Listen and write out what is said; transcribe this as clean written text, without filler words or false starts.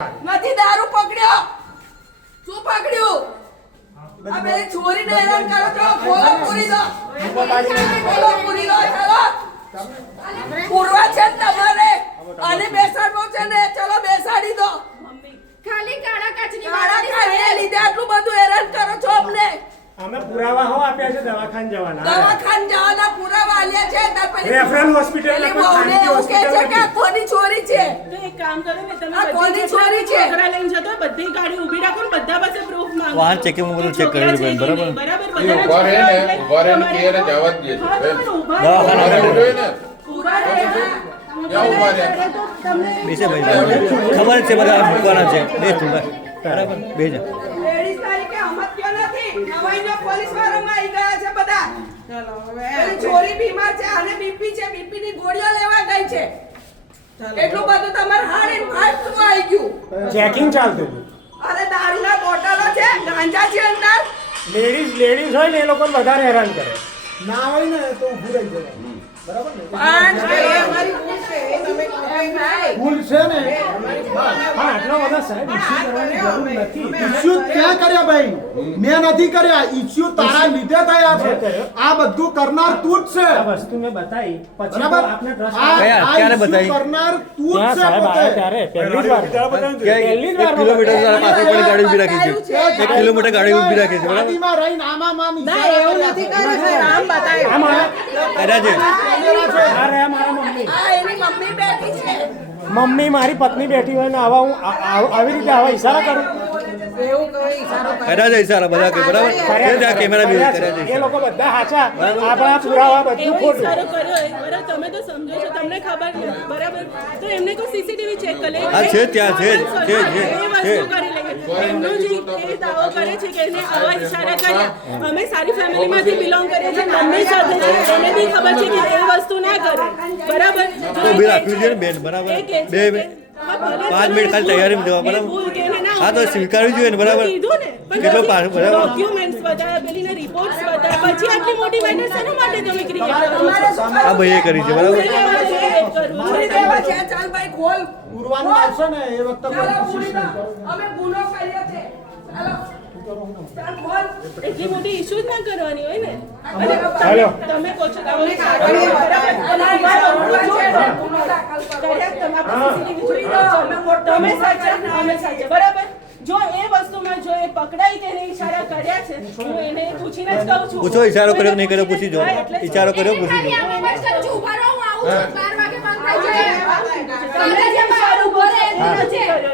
નથી દારૂ પકડ્યો શું પકડ્યું આ પેલી છોરીને હેરાન કરો છો ખોલો પૂરી દો ખોલો પૂરી દો ચાલો પૂરવા છે તમારે અને બેસાડવો છે ને ચલો બેસાડી દો ખાલી કાળા કાચની લીધે આટલું બધું હેરાન કરો છો અમને અમે પુરાવા હો આપ્યા છે દવાખાને જવાના પુરાવા આલ્યા છે તાર પછી રેફરલ હોસ્પિટલ પેલી વહુને એવું કહે છે કે આ કોની ચોરી છે તો એક કામ કરો ને તમે આ કોની ચોરી છે છોકરા લઈને જતો બધી ગાડી ઊભી રાખો ને બધા પાસે પ્રૂફ માંગો વાહન ચેકિંગ બધું ચેક કરી લે બરાબર બરાબર ઉભા રહે ને જવા જ દે ઉભા રહે બેસે ભાઈ ખબર છે બધા મૂકવાના છે બે બરાબર બે જ લેડીઝ તારીખે હમત ક્યો નથી નવાઈનો પોલીસ વાળામાં આવી ગયા છે બધા ચાલો હવે પેલી છોરી બીમાર છે અને બીપી છે બીપી ની ગોળીઓ લેવા ગઈ છે એટલું બધું તમારે હાડ એન્ડ ફાસ્ટ શું આવી ગયું ચેકિંગ ચાલતું હતું અરે દારૂના બોટલો છે ગાંજા છે અંદર લેડીઝ હોય ને એ લોકોને વધારે હેરાન કરે ના હોય ને તો ઊભું રહી જવાનું બરાબર ને પાંચ ભૂલ છે ને પણ આટલો બધા સાહેબ ઇસ્યુ કરવાની જરૂર નથી ઇસ્યુ ક્યાં કર્યા ભાઈ મેં નથી કર્યા ઇસ્યુ તારા લીધે થયા છે આ બધું કરનાર તું જ છે આ વસ્તુ મેં બતાવી પછી બરાબર આપને આ ક્યારે issue બતાવી? કરનાર તું જ ત્યાં છે સાહેબ આવ્યા પોતે. ત્યારે પહેલી જ વાર પહેલી જ વાર કિલોમીટર પાછળ પણ ગાડી ઊભી રાખી છે 1 કિલોમીટર ગાડી ઊભી રાખી છે બરાબર ગાડીમાં રહીને આમ ના એવું નથી કર્યું સર આમ બતાવ્યું આ મારા કર્યા છે આ રહ્યા મારા મમ્મી આ એની મમ્મી બેઠી છે મમ્મી મારી પત્ની બેઠી હોય ને આવા હું આવી રીતે આવા ઈશારા કરું કર્યા છે ઈશારા બધા કે બરાબર છે ત્યાં કેમેરા બી કર્યા છે એ લોકો બધા સાચા આપણા પુરાવા બધું એવું ખોટું ઈશારો કર્યો બરાબર તમે તો સમજો છો તમને ખબર નથી બરાબર તો એમને કોઈ સીસીટીવી ચેક કરી લે હા, છે ત્યાં, છે, છે, એ વસ્તુ કરી લે એમનો જે એ દાવો કરે છે કે એને આવા ઈશારા કર્યા અમે સારી ફેમિલીમાંથી બિલોંગ કરીએ છીએ મમ્મી સાથે છે એને બી ખબર છે કે એ વસ્તુ ના કરે બરાબર તો બી રાખ્યું છે ને બેન બરાબર બે 5 મિનિટ ખાલી તૈયારીમાં જવા બરાબર હા તો સ્વીકારવી જોઈએ ને બરાબર કેટલો પાછો બરાબર ડોક્યુમેન્ટ્સ બતાવ્યા પેલીને રિપોર્ટ્સ બતાવ્યા પછી આટલી મોટી મેટર શેના માટે તમે ક્રિએટ કરો છો આ ભાઈએ કરી છે બરાબર પૂરી દેવા છે ચાલ ભાઈ ખોલ પૂરવાનું આવશે ને એ વખતે ચાલો કોઈ પૂરી દો અમે ગુનો કર્યો છે ચાલો ચાલ ખોલ એટલી મોટી ઇશ્યુ જ ના કરવાની હોય ને ચાલો. તમે કહો છો તમને તમે સાચા બરાબર જો એ વસ્તુમાં જો એ પકડાઈ કે એને ઈશારા કર્યા છે હું એને પૂછીને જ કહું છું પૂછો ઈશારો કર્યો કે નહીં કર્યો પૂછી જો ઈશારો કર્યો પૂછી જો તમને જે ઈશારો બોલે એ નથી કર્યો